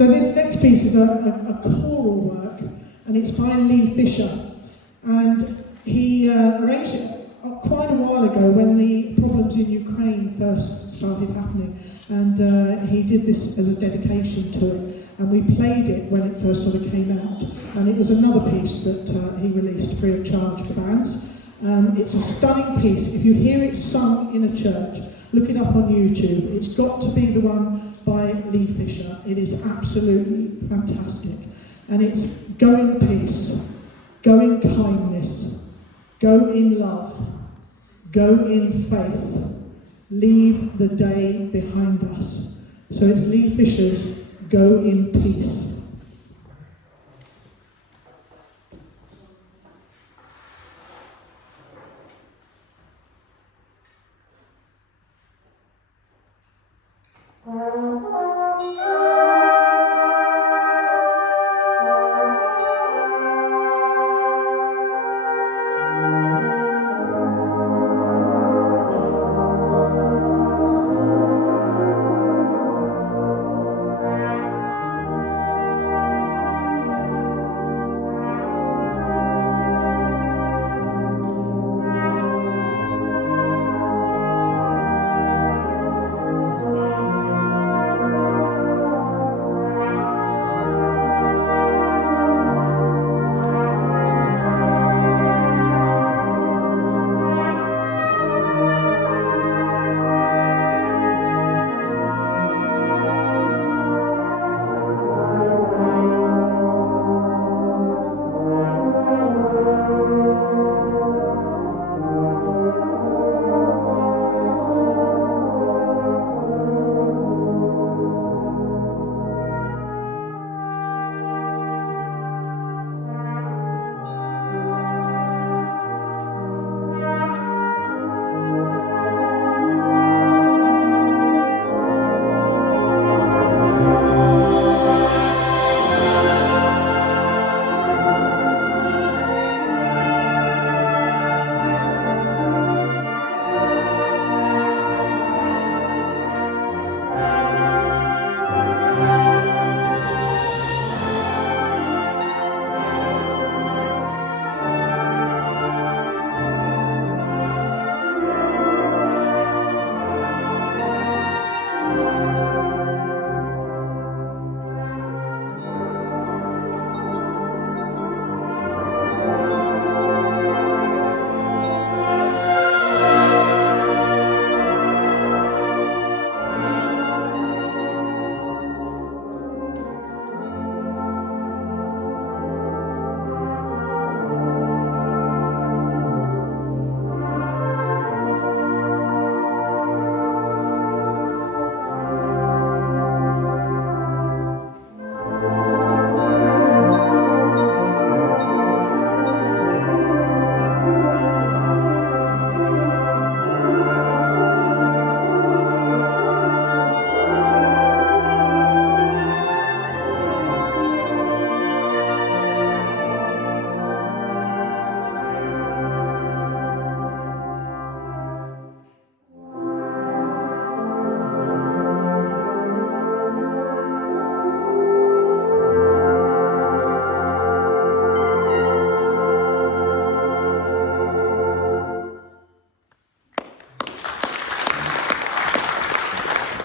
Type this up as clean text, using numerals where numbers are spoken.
So this next piece is a choral work, and it's by Lee Fisher. And he arranged it quite a while ago when the problems in Ukraine first started happening. And he did this as a dedication to it. And we played it when it first sort of came out. And it was another piece that he released free of charge for fans. It's a stunning piece. If you hear it sung in a church, look it up on YouTube. It's got to be the one by Lee Fisher. It is absolutely fantastic. And it's go in peace, go in kindness, go in love, go in faith, leave the day behind us. So it's Lee Fisher's Go in Peace.